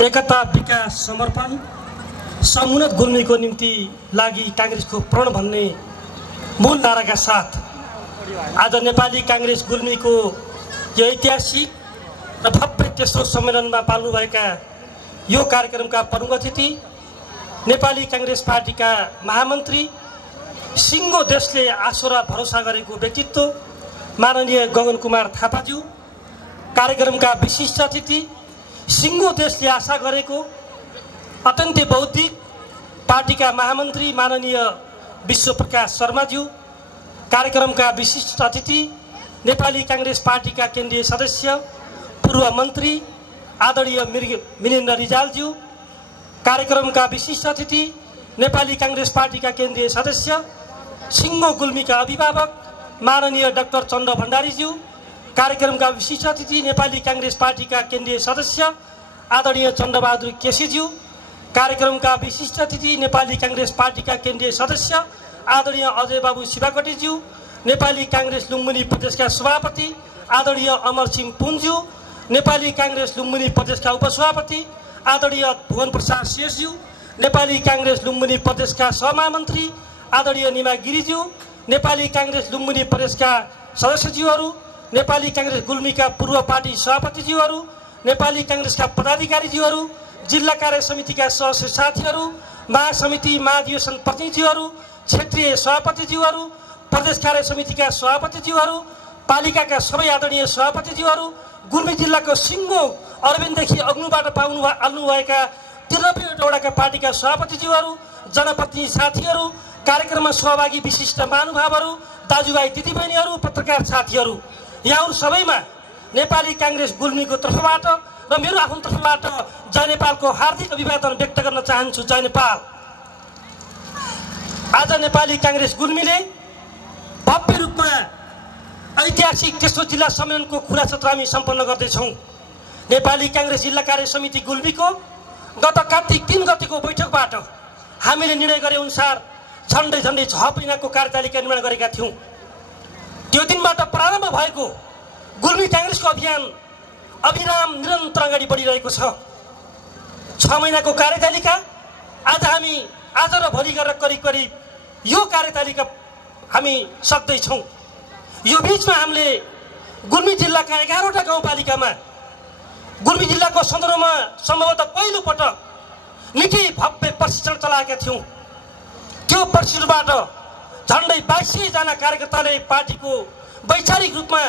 एकता विकास समर्पण समुन्नत गुल्मीको निम्ति लागि कांग्रेसको प्रण भन्ने मूल नाराका साथ आज नेपाली कांग्रेस गुल्मीको यो ऐतिहासिक र भव्य तेस्रो सम्मेलनमा पाल्नुभएका यो कार्यक्रमका प्रमुख अतिथि नेपाली कांग्रेस पार्टीका महामन्त्री सिङ्गो देशले आशा र भरोसा गरेको व्यक्तित्व माननीय गगन कुमार थापाज्यू, कार्यक्रमका विशिष्ट अतिथि सिङ्गो देशले आशा गरेको अत्यन्तै बौद्धिक पार्टीका महामन्त्री माननीय विश्वप्रकाश शर्माज्यू, कार्यक्रमका विशिष्ट अतिथि नेपाली कांग्रेस पार्टीका केन्द्रीय सदस्य पूर्व मन्त्री आदरणीय मिलिन्द्र रिजालज्यू, कार्यक्रमका विशिष्ट अतिथि नेपाली कांग्रेस पार्टीका केन्द्रीय सदस्य सिङ्गो गुल्मीका अभिभावक माननीय डाक्टर चन्द्र भण्डारीज्यू, कार्यक्रमका विशिष्ट अतिथि नेपाली कांग्रेस पार्टीका केन्द्रीय सदस्य आदरणीय चन्द्रबहादुर केसीज्यू, कार्यक्रमका विशिष्ट अतिथि नेपाली कांग्रेस पार्टीका केन्द्रीय सदस्य आदरणीय अजय बाबु शिवाकोटीज्यू, नेपाली कांग्रेस लुम्बिनी प्रदेशका सभापति आदरणीय अमरसिंह पुनज्यू, नेपाली कांग्रेस लुम्बिनी प्रदेशका उपसभापति आदरणीय भुवन प्रसाद शेषज्यू, नेपाली कांग्रेस लुम्बिनी प्रदेशका सहमहामन्त्री आदरणीय निमा गिरिज्यू, नेपाली कांग्रेस लुम्बिनी प्रदेशका सदस्यज्यूहरू, नेपाली कांग्रेस गुल्मीका पूर्व पार्टी सभापतिज्यूहरू, नेपाली कांग्रेसका पदाधिकारीज्यूहरू, जिल्ला कार्य समितिका सदस्य साथीहरू, महासमिति महाधिवेशन प्रतिनिधिज्यूहरू, क्षेत्रीय सभापतिज्यूहरू, प्रदेश कार्य समितिका सभापतिज्यूहरू, पालिकाका सबै आदरणीय सभापतिज्यूहरू, गुल्मी जिल्लाको सिङ्गो अरविन्ददेखि अग्नुबाट आउनुभएका 93वटा पार्टीका सभापतिज्यूहरू, जनप्रतिनिधि साथीहरू, कार्यक्रममा सहभागी विशिष्ट महानुभावहरू, दाजुभाइ दिदीबहिनीहरू, पत्रकार साथीहरू, यहाँहरू सबैमा नेपाली कांग्रेस गुल्मीको तर्फबाट र मेरो आफ्नो तर्फबाट जय नेपालको हार्दिक अभिवादन व्यक्त गर्न चाहन्छु। जय नेपाल। आज नेपाली कांग्रेस गुल्मीले भव्य रूपमा ऐतिहासिक तेस्रो जिल्ला सम्मेलनको खुला सत्र हामी सम्पन्न गर्दैछौँ। नेपाली कांग्रेस जिल्ला कार्य समिति गुल्मीको गत कार्तिक 3 गतेको बैठकबाट हामीले निर्णय गरे अनुसार झन्डै 6 महिनाको कार्यतालिका निर्माण गरेका थियौँ। त्यो दिनबाट प्रारम्भ भएको गुल्मी कांग्रेसको अभियान अविराम निरन्तर अगाडि बढिरहेको छ। 6 महिनाको कार्यतालिका आज र भोलि गरेर करिब यो कार्यतालिका हामी सक्दैछौँ। यो बीचमा हामीले गुल्मी जिल्लाका 11वटा गाउँपालिकामा गुल्मी जिल्लाको सन्दर्भमा सम्भवतः पहिलो पटक निकै भव्य प्रशिक्षण चलाएका थियौँ। त्यो प्रशिक्षणबाट झन्डै 2200 जना कार्यकर्ताले पार्टीको वैचारिक रूपमा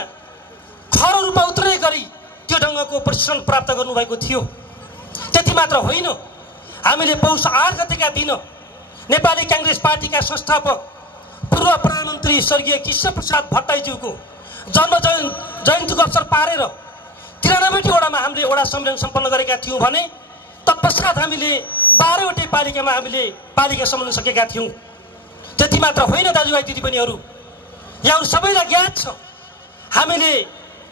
खरो रूपमा उत्रने गरी त्यो ढङ्गको प्रशिक्षण प्राप्त गर्नुभएको थियो। त्यति मात्र होइन, हामीले पौष 8 गतेका दिन नेपाली कांग्रेस पार्टीका संस्थापक पूर्व प्रधानमन्त्री स्वर्गीय कृष्णप्रसाद भट्टराईज्यूको जन्म जयन्तीको अवसर पारेर 93 वडामा हामीले वडा सम्मेलन सम्पन्न गरेका थियौँ भने तत्पश्चात हामीले 12वटै पालिकामा हामीले पालिका सम्मेलन सकेका थियौँ। त्यति मात्र होइन दाजुभाइ दिदीबहिनीहरू, यहाँहरू सबैलाई ज्ञात छ हामीले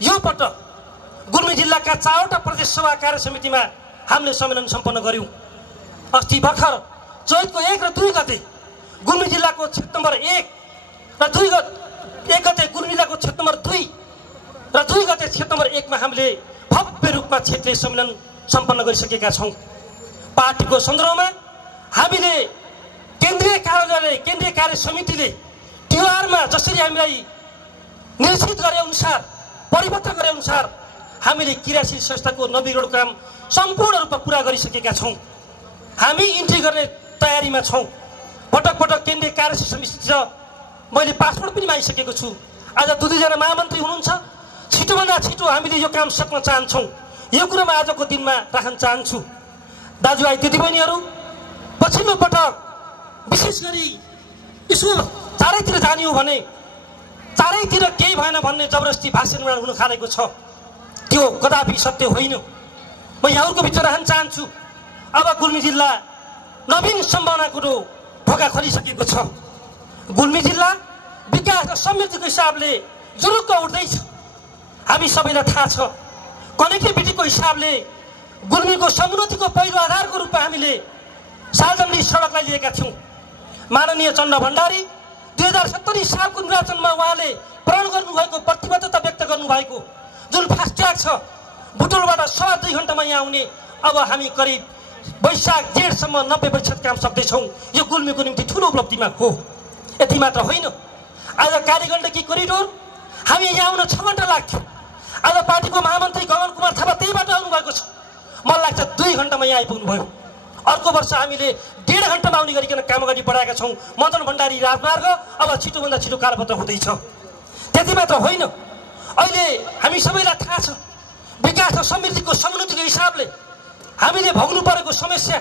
यो पटक गुल्मी जिल्लाका 4वटा प्रदेश सभा कार्य समितिमा हामीले सम्मेलन सम्पन्न गर्यौँ। अस्ति भर्खर चैतको 1 र 2 गते गुल्मी जिल्लाको क्षेत्र नम्बर 1 र 1 गते गुल्मी जिल्लाको क्षेत्र नम्बर 2 र 2 गते क्षेत्र नम्बर 1 मा हामीले भव्य रूपमा क्षेत्रीय सम्मेलन सम्पन्न गरिसकेका छौँ। पार्टीको सन्दर्भमा हामीले केन्द्रीय कार्यालयले केन्द्रीय कार्य समितिले तिहारमा जसरी हामीलाई निर्देशित गरे अनुसार परिपत्र गरे अनुसार हामीले क्रियाशील संस्थाको नवीकरण काम सम्पूर्ण रूपमा पुरा गरिसकेका छौँ। हामी इन्ट्री गर्ने तयारीमा छौँ। पटक पटक केन्द्रीय कार्य समिति मैले पासपोर्ट पनि मागिसकेको छु। आज 2-2 जना महामन्त्री हुनुहुन्छ। छिटोभन्दा छिटो हामीले यो काम सक्न चाहन्छौँ। यो कुरामा आजको दिनमा राख्न चाहन्छु। दाजुभाइ दिदीबहिनीहरू, पछिल्लो पटक विशेष गरी यसो चारैतिर जाने हो भने चारैतिर केही भएन भन्ने जबरजस्ती भाषण निर्माण हुन थालेको छ। त्यो कदापि सत्य होइन। म यहाँहरूको बिचमा राख्न चाहन्छु। अब गुल्मी जिल्ला नवीन सम्भावनाको ढोका खोलिसकेको छ। गुल्मी जिल्ला विकास र समृद्धिको हिसाबले जुरुक्क उठ्दैछ। हामी सबैलाई थाहा छ। कनेक्टिभिटीको हिसाबले गुल्मीको समुन्नतिको पहिलो आधारको रूपमा हामीले सालजन्डी सडकलाई लिएका थियौँ। माननीय चन्द्र भण्डारी 2070 सालको निर्वाचनमा उहाँले प्रण गर्नुभएको प्रतिबद्धता व्यक्त गर्नुभएको जुन फास्ट्याग छ बुटोलबाट 2.5 घण्टामा यहाँ आउने अब हामी करिब वैशाख जेठसम्म 90% काम सक्दैछौँ। यो गुल्मीको निम्ति ठुलो उपलब्धिमा हो। यति मात्र होइन, आज कालीगण्डकी कोरिडोर हामी यहाँ आउन 6 घण्टा लाग्थ्यो। आज पार्टीको महामन्त्री गगन कुमार थापा त्यही बाटो आउनुभएको छ। मलाई लाग्छ 2 घण्टामा यहाँ आइपुग्नु भयो। अर्को वर्ष हामीले 1.5 घण्टामा आउने गरिकन काम अगाडि बढाएका छौँ। मदन भण्डारी राजमार्ग अब छिटोभन्दा छिटो कालोपत्र हुँदैछ। त्यति मात्र होइन, अहिले हामी सबैलाई थाहा छ विकास र समृद्धिको समुन्नतिको हिसाबले हामीले भोग्नु परेको समस्या,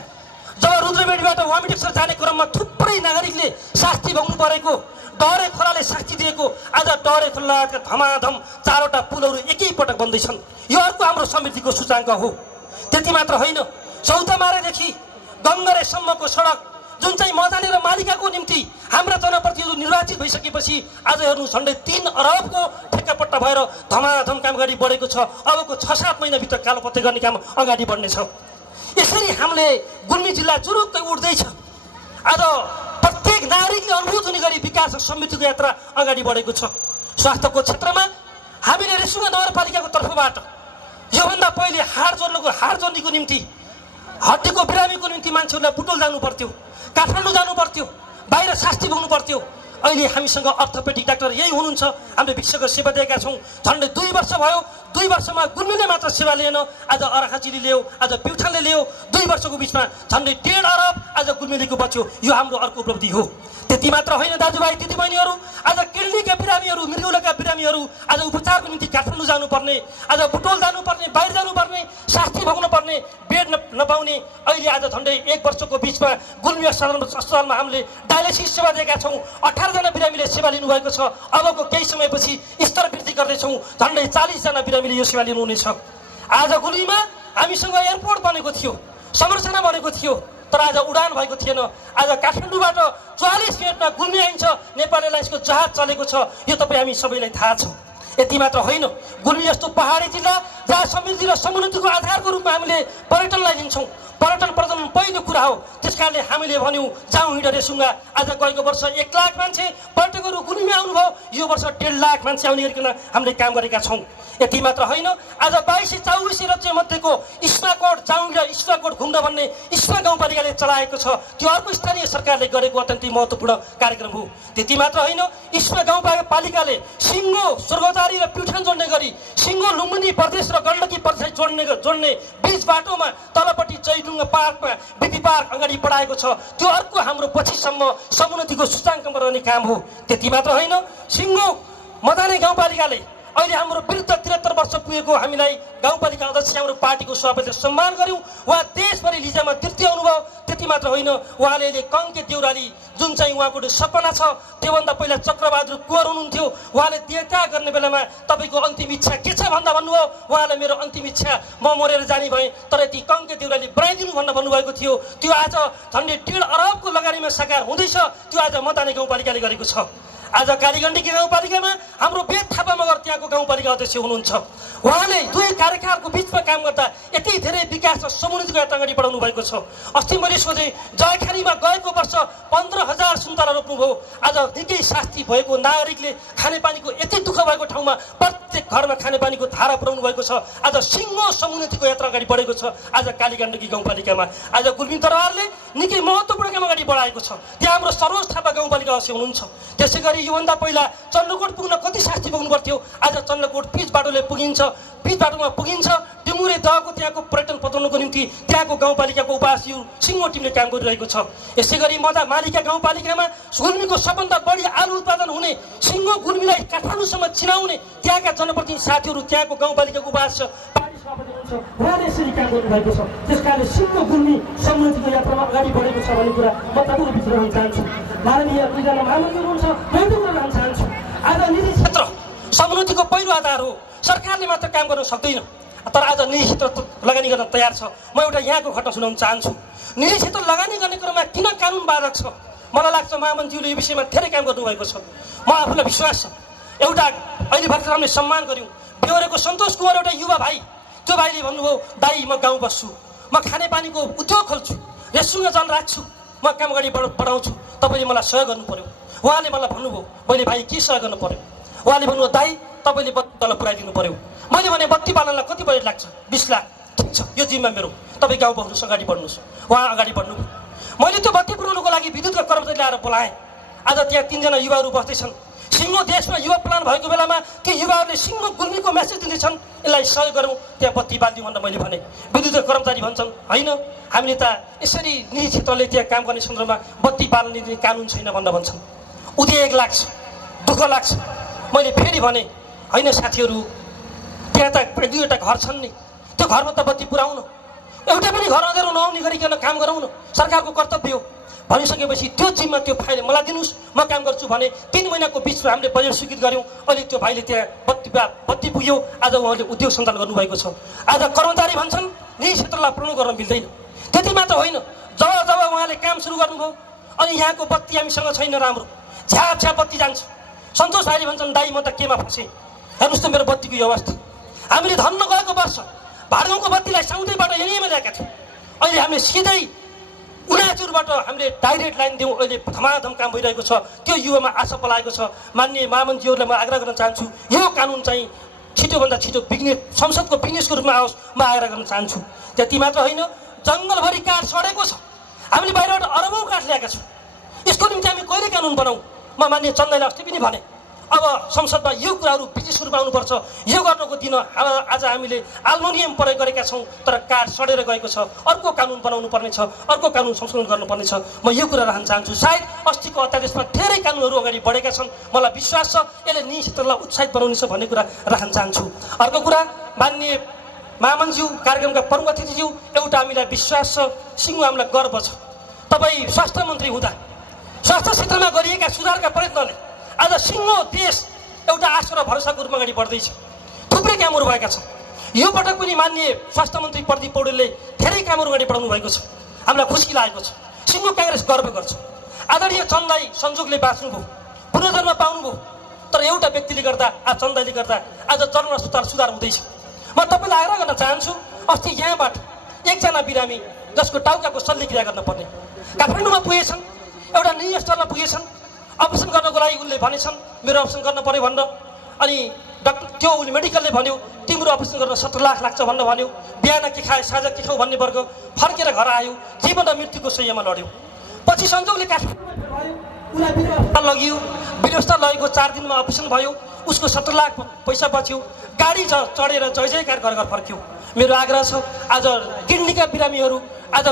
जब रुद्रबेडीबाट वामिटेश्वर जाने क्रममा थुप्रै नागरिकले शास्ति भोग्नु परेको, डहरे खोलाले शास्ति दिएको, आज डहरे खोलाका धमाधम 4वटा पुलहरू एकैपटक बन्दैछन्। यो अर्को हाम्रो समृद्धिको सूचाङ्क हो। त्यति मात्र होइन, चौतामारादेखि गङ्गरेसम्मको सडक जुन चाहिँ मजाने र मालिकाको निम्ति हाम्रा जनप्रतिनिधिहरू निर्वाचित भइसकेपछि आज हेर्नु झन्डै 3 अरबको ठेक्कापट्टा भएर धमाधम काम अगाडि बढेको छ। अबको 6-7 महिनाभित्र कालोपत्रे गर्ने काम अगाडि बढ्नेछ। यसरी हामीले गुल्मी जिल्ला जुरुक्कै उठ्दैछ। आज प्रत्येक नागरिकले अनुभूत हुने गरी विकास र समृद्धिको यात्रा अगाडि बढेको छ। स्वास्थ्यको क्षेत्रमा हामीले रेसुङ्गा नगरपालिकाको तर्फबाट योभन्दा पहिले हाड जोड्नेको निम्ति, हड्डीको बिरामीको निम्ति मान्छेहरूलाई बुटोल जानु पर्थ्यो, काठमाडौँ जानु पर्थ्यो, बाहिर शास्ति भोग्नु पर्थ्यो। अहिले हामीसँग अर्थोपेडिक डाक्टर यही हुनुहुन्छ। हामीले विश्वको सेवा दिएका छौँ। झन्डै 2 वर्ष भयो। 2 वर्षमा गुल्मीले मात्र सेवा लिएन, आज अर्घाखाँचीले ल्यायो, आज प्युठानले ल्यायो। 2 वर्षको बिचमा झन्डै 1.5 अरब आज गुल्मीलेको बच्यो। यो हाम्रो अर्को उपलब्धि हो। त्यति मात्र होइन दाजुभाइ दिदीबहिनीहरू, आज किडनीका बिरामीहरू, मृगौलाका बिरामीहरू आज उपचारको निम्ति काठमाडौँ जानुपर्ने, आज बुटोल जानुपर्ने, बाहिर जानुपर्ने, शास्ति भोग्नु पर्ने, बेड नपाउने। अहिले आज झन्डै 1 वर्षको बिचमा गुल्मी अस्पतालमा हामीले डायलिसिस सेवा दिएका छौँ। 18 जना बिरामीले सेवा लिनुभएको छ। अबको केही समयपछि स्तर वृद्धि गर्दैछौँ। झन्डै 40 जना बिरामीले यो सेवा लिनुहुनेछ। आज गुल्मीमा हामीसँग एयरपोर्ट बनेको थियो, संरचना बनेको थियो, तर आज उडान भएको थिएन। आज काठमाडौँबाट 44 मिनटमा गुल्मी आइन्छ। नेपाल एयरलाइन्सको जहाज चलेको छ। यो तपाईँ हामी सबैलाई थाहा छ। यति मात्र होइन, गुल्मी जस्तो पहाडी जिल्ला जहाँ समृद्धि र समुन्नतिको आधारको रूपमा हामीले पर्यटनलाई लिन्छौँ। पर्यटन प्रजनन पहिलो कुरा हो। त्यसकारणले हामीले भन्यौँ जाउँ हिँड रेसुङ्गा। आज गएको वर्ष 1 लाख मान्छे पर्यटकहरू गुल्मीमा आउनुभयो। यो वर्ष 1.5 लाख मान्छे आउने गरिकन हामीले काम गरेका छौँ। यति मात्र होइन, आज 22-24 राज्य मध्येको इस्माकोट जाउँ र इस्माकोट घुम्न भन्ने इस्मा गाउँपालिकाले चलाएको छ। त्यो अर्को स्थानीय सरकारले गरेको अत्यन्तै महत्त्वपूर्ण कार्यक्रम हो। त्यति मात्र होइन, इस्मा गाउँपालिकाले सिङ्गो, स्वर्गदारी र प्युठान जोड्ने गरी सिङ्गो लुम्बिनी प्रदेश र गण्डकी प्रदेश जोड्ने बीच बाटोमा तलपट्टि चैडुङ्गा पार्कमा बिपी पार्क अगाडि बढाएको छ। त्यो अर्को हाम्रो पछिसम्म समुन्नतिको सूचाङ्कमा रहने काम हो। त्यति मात्र होइन, सिङ्गो मदाने गाउँपालिकाले अहिले हाम्रो विरुद्ध 73 वर्ष पुगेको हामीलाई गाउँपालिका अध्यक्ष हाम्रो पार्टीको सभापतिले सम्मान गर्यौँ। उहाँ देशभरि लिजामा तृतीय अनुभव। त्यति मात्र होइन, उहाँले कङ्के देउराली जुन चाहिँ उहाँको सपना छ, त्योभन्दा पहिला चक्रबहादुर कुँवर हुनुहुन्थ्यो। उहाँले देहत्याग गर्ने बेलामा तपाईँको अन्तिम इच्छा के छ भन्दा भन्नुभयो, उहाँलाई मेरो अन्तिम इच्छा म मरेर जाने भएँ, तर यति कङ्के देउराली बनाइदिनु भनेर भन्नुभएको थियो। त्यो आज झन्डै 1.5 अरबको लगानीमा साकार हुँदैछ। त्यो आज मदाने गाउँपालिकाले गरेको छ। आज कालीगण्डकी गाउँपालिकामा हाम्रो वेद थापा मगर त्यहाँको गाउँपालिका अध्यक्ष हुनुहुन्छ। उहाँले 2 कार्यकालको बिचमा काम गर्दा यति धेरै विकास र समुन्नतिको यात्रा अगाडि बढाउनु भएको छ। अस्ति मैले सोधेँ, जयखानीमा गएको वर्ष 15,000 सुन्तला रोप्नुभयो। आज निकै शास्ति भएको नागरिकले खानेपानीको यति दुःख भएको ठाउँमा प्रत्येक घरमा खानेपानीको धारा पुर्याउनु भएको छ। आज सिङ्गो समुन्नतिको यात्रा अगाडि बढेको छ। आज कालीगण्डकी गाउँपालिकामा आज गुल्मी दरबारले निकै महत्त्वपूर्ण काम अगाडि बढाएको छ। त्यहाँ हाम्रो सरोज थापा गाउँपालिका अध्यक्ष हुनुहुन्छ। त्यसै गरी योभन्दा पहिला चन्द्रकोट पुग्न कति शास्ति पुग्नु पर्थ्यो, आज चन्द्रकोट पिच बाटोले पुगिन्छ। पिच बाटोमा पुगिन्छ। डिमुरे दहको त्यहाँको पर्यटन पठाउनको निम्ति त्यहाँको गाउँपालिकाको उपाध्यक्ष सिङ्गो टिमले काम गरिरहेको छ। यसै गरी मालिका गाउँपालिकामा गुल्मीको सबभन्दा बढी आलु उत्पादन हुने सिङ्गो गुल्मीलाई काठमाडौँसम्म चिनाउने त्यहाँका जनप्रतिनिधि साथीहरू त्यहाँको गाउँपालिकाको उपाध्यक्ष उहाँले यसरी काम गर्नुभएको छ। त्यस कारणले सिङ्गो गुल्मी समुन्नतिको यात्रामा अगाडि बढेको छ भन्ने कुरा म तपाईँको बिचमा राख्न चाहन्छु। माननीय दुईजना महामन्त्री हुनुहुन्छ, म एउटा कुरा राख्न चाहन्छु। आज निजी क्षेत्र समुन्नतिको पहिलो आधार हो। सरकारले मात्र काम गर्न सक्दैन, तर आज निजी क्षेत्र लगानी गर्न तयार छ। म एउटा यहाँको घटना सुनाउन चाहन्छु। निजी क्षेत्र लगानी गर्ने क्रममा किन कानुन बाधक छ? मलाई लाग्छ महामन्त्रीले यो विषयमा धेरै काम गर्नुभएको छ। म आफूलाई विश्वास छ। एउटा अहिले भर्खर हामीले सम्मान गऱ्यौँ बेहोरेको सन्तोष कुँवर, एउटा युवा भाइ। त्यो भाइले भन्नुभयो, दाइ म गाउँ बस्छु, म खानेपानीको उद्योग खोल्छु, रेस्टुरेन्ट जल राख्छु, म काम अगाडि बढाउँछु, तपाईँले मलाई सहयोग गर्नु पर्यो। उहाँले मलाई भन्नुभयो, मैले भाइ के सहयोग गर्नु पर्यो? उहाँले भन्नुभयो, दाइ तपाईँले बत्ती तल पुऱ्याइदिनु पर्यो। मैले भने बत्ती पाल्नलाई कति बजेट लाग्छ? 20 लाख। ठिक छ, यो जिम्मा मेरो, तपाईँ गाउँ बस्नुहोस्, अगाडि बढ्नुहोस्। उहाँ अगाडि बढ्नु। मैले त्यो बत्ती पुर्याउनुको लागि विद्युतका कर्मचारी ल्याएर बोलाएँ। आज त्यहाँ 3 जना युवाहरू बस्दैछन्। सिङ्गो देशमा युवा प्लान भएको बेलामा ती युवाहरूले सिङ्गो गुल्मीको मेसेज दिँदैछन्, यसलाई सहयोग गरौँ, त्यहाँ बत्ती बालिदिउँ भनेर मैले भने। विद्युतका कर्मचारी भन्छन् होइन, हामीले त यसरी निजी क्षेत्रले त्यहाँ काम गर्ने सन्दर्भमा बत्ती बाल्ने दिने कानुन छैन भनेर भन्छन्। उद्वेग लाग्छ, दुःख लाग्छ। मैले फेरि भने होइन साथीहरू, त्यहाँ त 2वटा घर छन् नि, त्यो घरमा त बत्ती पुऱ्याउनु, एउटा पनि घर अँध्यारो नआउने गरिकन काम गराउनु सरकारको कर्तव्य हो। भनिसकेपछि त्यो जिम्मा त्यो भाइले मलाई दिनुहोस्, म काम गर्छु भने 3 महिनाको बिचमा हामीले बजेट स्वीकृत गऱ्यौँ। अहिले त्यो भाइले त्यहाँ बत्ती पुग्यो। आज उहाँले उद्योग सञ्चालन गर्नुभएको छ। आज कर्मचारी भन्छन् निजी क्षेत्रलाई प्रयोग गर्न मिल्दैन। त्यति मात्र होइन, जब जब उहाँले काम सुरु गर्नुभयो अनि यहाँको बत्ती हामीसँग छैन राम्रो, झ्याप झ्याप बत्ती जान्छ। सन्तोष भाइले भन्छन् दाइ म त केमा फसेँ, हेर्नुहोस् त मेरो बत्तीको यो अवस्था। हामीले धन्न गएको वर्ष भाडगाउँको बत्तीलाई साउदैबाट यहीँमा ल्याएका थियौँ। अहिले हामीले सिधै उनाचुरबाट हामीले डाइरेक्ट लाइन दिउँ। अहिले धमाधम काम भइरहेको छ। त्यो युवामा आशा पलाएको छ। माननीय महामन्त्रीहरूलाई म आग्रह गर्न चाहन्छु, यो कानुन चाहिँ छिटोभन्दा छिटो संसदको बिजनेसको रूपमा आओस्, म आग्रह गर्न चाहन्छु। त्यति मात्र होइन, जङ्गलभरि काठ सडेको छ। हामीले बाहिरबाट अरबौँ काठ ल्याएका छौँ। यसको निम्ति हामी कहिले कानुन बनाऊ। म मान्य चन्दलाई अस्ति पनि भने अब संसदमा यो कुराहरू बिजनेसको रूपमा आउनुपर्छ। यो गर्नको दिन आज हामीले एल्युमिनियम प्रयोग गरेका छौँ, तर काठ सडेर गएको छ। अर्को कानुन बनाउनु पर्नेछ, अर्को कानुन संशोधन गर्नुपर्नेछ। म यो कुरा राख्न चाहन्छु। सायद अस्तिको अध्यादेशमा धेरै कानुनहरू अगाडि बढेका छन्। मलाई विश्वास छ यसले निजी क्षेत्रलाई उत्साहित बनाउनेछ भन्ने कुरा राख्न चाहन्छु। अर्को कुरा, माननीय महामन्त्रीज्यू, कार्यक्रमका प्रमुख अतिथिज्यू, एउटा हामीलाई विश्वास छ, सिङ्गो हामीलाई गर्व छ। तपाईँ स्वास्थ्य मन्त्री हुँदा स्वास्थ्य क्षेत्रमा गरिएका सुधारका प्रयत्नले आज सिङ्गो देश एउटा आशा र भरोसाको रूपमा अगाडि बढ्दैछ। थुप्रै कामहरू भएका छन्। यो पटक पनि माननीय स्वास्थ्य मन्त्री प्रदीप पौडेलले धेरै कामहरू अगाडि बढाउनु भएको छ। हामीलाई खुसी लागेको छ। सिङ्गो काङ्ग्रेस गर्व गर्छ। आदरणीय चन्दलाई संजोगले बाँच्नुभयो, पुनर्जन्म पाउनुभयो, तर एउटा व्यक्तिले गर्दा, आज चन्दले गर्दा आज जन्म अस्पताल सुधार हुँदैछ। म तपाईँलाई आग्रह गर्न चाहन्छु, अस्ति यहाँबाट 1 जना बिरामी जसको टाउकाको शल्यक्रिया गर्न पर्ने काठमाडौँमा पुगेछन्, एउटा निजी अस्पतालमा पुगेछन्। अपरेसन गर्नको लागि उनले भनेछन् मेरो अपरेसन गर्न पर्यो भनेर। अनि डाक्टर त्यो उसले मेडिकलले भन्यो तिम्रो अपरेसन गर्न 17 लाख लाग्छ भनेर भन्यो। बिहान के खाए साँझ के खाऊ भन्ने वर्ग फर्केर घर आयो, जीवन र मृत्युको सयमा लड्यो। पछि संजोगले काठमाडौँ लगियो, वीरस्थल लगेको 4 दिनमा अपरेसन भयो, उसको 17 लाख पैसा बच्यो। गाडी चढेर जय जयकार गरेर फर्क्यो। मेरो आग्रह छ, आज किडनीका बिरामीहरू, आज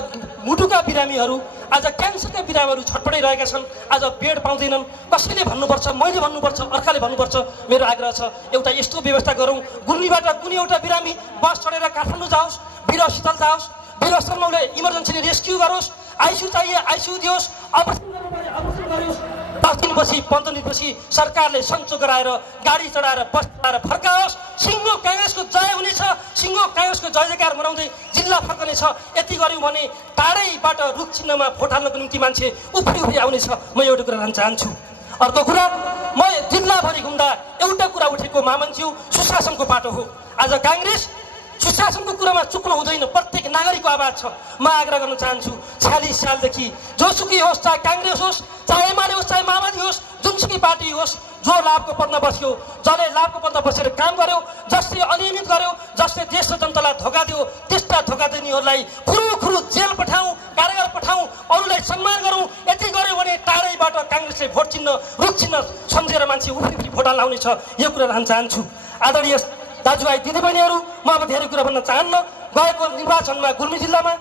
मुटुका बिरामीहरू, आज क्यान्सरका बिरामीहरू छटपटाइरहेका छन्। आज बेड पाउँदैनन्। कसैले भन्नुपर्छ, मैले भन्नुपर्छ, अर्काले भन्नुपर्छ। मेरो आग्रह छ, एउटा यस्तो व्यवस्था गरौँ, गुल्मीबाट कुनै एउटा बिरामी बस चढेर काठमाडौँ जाओस्, वीर अस्पताल जाओस्, वीर अस्पतालमा उसले इमर्जेन्सीले रेस्क्यु गरोस्, आइसियु चाहिए आइसियु दियोस्, अपरेसन गरोस्। 10 दिनपछि 15 दिनपछि सरकारले सन्चो गराएर गाडी चढाएर बस चढाएर फर्काओस्। सिङ्गो काङ्ग्रेसको जय हुनेछ। सिङ्गो काङ्ग्रेसको जय जयकार मनाउँदै जिल्ला फर्कनेछ। यति गऱ्यौँ भने टाढैबाट रुख चिन्हमा भोट हाल्नको निम्ति मान्छे उफ्री आउनेछ। म एउटा कुरा भन्न चाहन्छु। अर्को कुरा, म जिल्लाभरि घुम्दा एउटा कुरा उठेको, महामन्त्री सुशासनको बाटो हो। आज काङ्ग्रेस सुशासनको कुरामा चुक्नु हुँदैन। प्रत्येक नागरिकको आवाज छ। म आग्रह गर्न चाहन्छु, 46 सालदेखि जोसुकै होस्, चाहे काङ्ग्रेस होस्, चाहे एमाले होस्, चाहे माओवादी होस्, जुनसुकै पार्टी होस्, जो लाभको पदमा बस्यो, जसले लाभको पदमा बसेर काम गर्यो, जसले अनियमित गर्यो, जसले देश र जनतालाई धोका दियो, त्यस्ता धोका दिनेहरूलाई खुरु जेल पठाउँ, कारागार पठाउँ, अरूलाई सम्मान गरौँ। यति गऱ्यो भने टाढैबाट काङ्ग्रेसले भोट चिन्ह, रुख चिन्ह सम्झेर मान्छे उफ्री भोट हाल्न आउनेछ। यो कुरा राख्न चाहन्छु। आदरणीय दाजुभाइ दिदीबहिनीहरू, म अब धेरै कुरा भन्न चाहन्न। गएको निर्वाचनमा गुल्मी जिल्लामा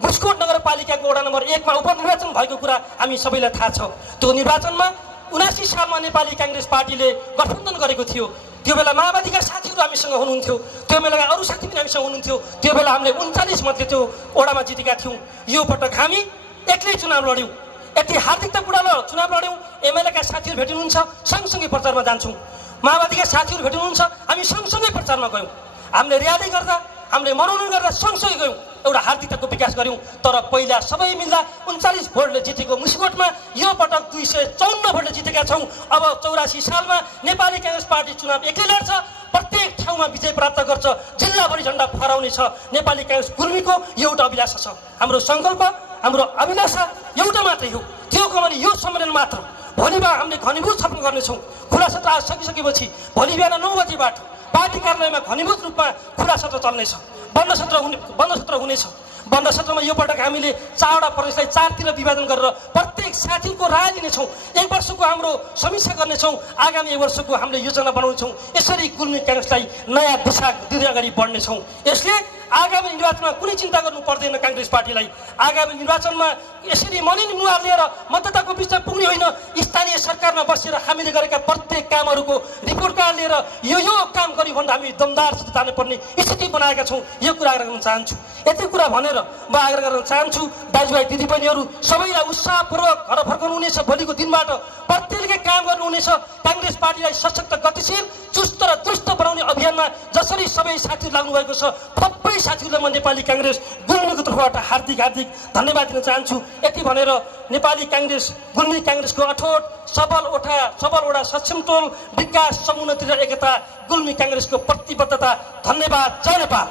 बुस्कोट नगरपालिकाको वडा नम्बर 1 मा उपनिर्वाचन भएको कुरा हामी सबैलाई थाहा छ। त्यो निर्वाचनमा 79 सालमा नेपाली काङ्ग्रेस पार्टीले गठबन्धन गरेको थियो। त्यो बेला माओवादीका साथीहरू हामीसँग हुनुहुन्थ्यो, त्यो बेला अरू साथी पनि हामीसँग हुनुहुन्थ्यो। त्यो बेला हामीले 39 मतले त्यो वडामा जितेका थियौँ। यो पटक हामी एक्लै चुनाव लड्यौँ। यति हार्दिकतापूर्ण चुनाव लड्यौँ। एमएलएका साथीहरू भेटिनुहुन्छ, सँगसँगै प्रचारमा जान्छौँ। माओवादीका साथीहरू भेट्नुहुन्छ, हामी सँगसँगै प्रचारमा गयौँ। हामीले र्याली गर्दा, हामीले मनोनयन गर्दा सँगसँगै गयौँ, एउटा हार्दिकताको विकास गऱ्यौँ। तर पहिला सबै मिल्दा 39 भोटले जितेको मुसिकोटमा यो पटक 254 भोटले जितेका छौँ। अब 84 सालमा नेपाली काङ्ग्रेस पार्टी चुनाव एक्लै लड्छ, प्रत्येक ठाउँमा विजय प्राप्त गर्छ, जिल्लाभरि झण्डा फहराउने छ। नेपाली काङ्ग्रेस गुल्मीको एउटा अभिलाषा छ। हाम्रो सङ्कल्प, हाम्रो अभिलाषा एउटा मात्रै हो, त्यो कमानी यो सम्मेलन मात्र। भोलि बिहान हामीले घनीभूत छलफल गर्नेछौँ। खुला सत्र आज सकिसकेपछि भोलि बिहान 9 बजीबाट पार्टी कार्यालयमा घनीभूत रूपमा खुला सत्र चल्नेछ। बन्द सत्र हुनेछ। बन्द सत्रमा यो पटक हामीले 4वटा प्रदेशलाई 4तिर विभाजन गरेर प्रत्येक साथीको राय लिनेछौँ। 1 वर्षको हाम्रो समीक्षा गर्नेछौँ। आगामी 1 वर्षको हामीले योजना बनाउनेछौँ। यसरी गुल्मी काङ्ग्रेसलाई नयाँ दिशा दिँदै अगाडि बढ्नेछौँ। यसले आगामी निर्वाचनमा कुनै चिन्ता गर्नु पर्दैन काङ्ग्रेस पार्टीलाई। आगामी निर्वाचनमा यसरी मलिन मुहार लिएर मतदाताको बिचमा पुग्ने होइन, स्थानीय सरकारमा बसेर हामीले गरेका प्रत्येक कामहरूको रिपोर्ट कार्ड लिएर यो काम गर्यो भनेर हामी दमदारसित जानुपर्ने स्थिति बनाएका छौँ। यो कुरा आग्रह गर्न चाहन्छु। यति कुरा भनेर म आग्रह गर्न चाहन्छु दाजुभाइ दिदीबहिनीहरू सबैलाई उत्साहपूर्वक घर फर्काउनु हुनेछ। भोलिको दिनबाट प्रत्येकले काम गर्नुहुनेछ। काङ्ग्रेस पार्टीलाई सशक्त, गतिशील, चुस्त र दुरुस्त बनाउने अभियानमा जसरी सबै साथीहरू लाग्नु भएको छ, सबै साथीहरूलाई म नेपाली काङ्ग्रेस गुल्मीको तर्फबाट हार्दिक धन्यवाद दिन चाहन्छु। यति भनेर नेपाली काङ्ग्रेस गुल्मी काङ्ग्रेसको अठोट सबल वडा सक्षम टोल विकास समुन्नति र एकता गुल्मी काङ्ग्रेसको प्रतिबद्धता। धन्यवाद। जय नेपाल।